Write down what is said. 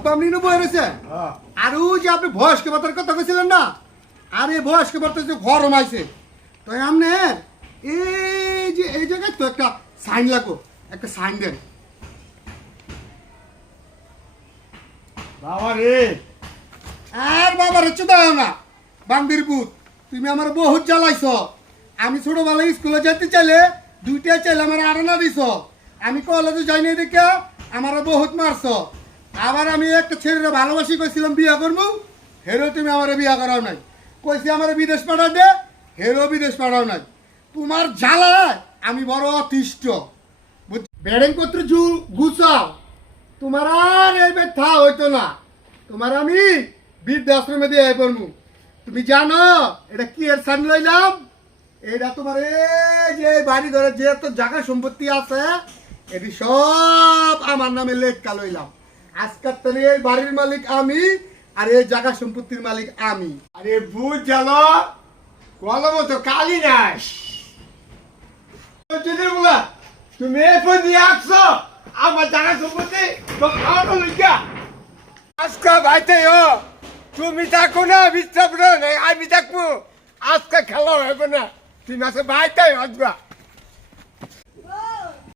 আব্বা আপনি না বই রয়েছে আর ওই যে আপনি বয়স্ক ভাতার কথা কইছিলেন না, আর এই বয়স্ক ভাতা যে গরম আইছে তো আপনি এই যে এই জায়গায় তো একটা সাইন লাগো, একটা সাইন দেন। বাবা রে, আর বাবার হচ্ছে দাও না বান্দির পুত, তুমি আমার বহুত জ্বালাইছ। আমি ছোটবেলায় স্কুলে যেতে চাইলে দুইটা চাইলে আমার আড়ানা দিছ, আমি কলেজে যাই নাই দেখে আমার বহুত মারছ। আবার আমি একটা ছেলেরা ভালোবাসি কইছিলাম বিয়া করবো, হেরো তুমি আমার বিয়া করাও নাই। কইছি আমার বিদেশ পাঠাও দে, হেরো বিদেশ পাঠাও নাই। তোমার জ্বালায় আমি বড় অতিষ্ঠ। ব্যাটিং করতে গুছাও, তোমার আর এই ব্যথা হইতো না। তোমার আমি বৃদ্ধাশ্রমে দিয়ে পড়বো। তুমি জানো এটা কি এর সান লইলাম? এটা তোমার এই যে বাড়ি ঘরে যে তো জায়গা সম্পত্তি আছে এটি সব আমার নামে লেখা লইলাম। আজকাল তাহলে এই বাড়ির মালিক আমি, আর এই জায়গা সম্পত্তির মালিক আমি। আরে বুঝ জানো কলম তো কালি নাই। বলা তুমি এরপর দিয়ে আসছো আমার জায়গা সম্পত্তি তো খাওয়ানো লইয়া আজকে ভাইতে তুমি থাকো না বিশ্রাম নেই, আমি থাকবো। আজকে খেলা হবে না, তুমি আছে ভাইটাই আসবা।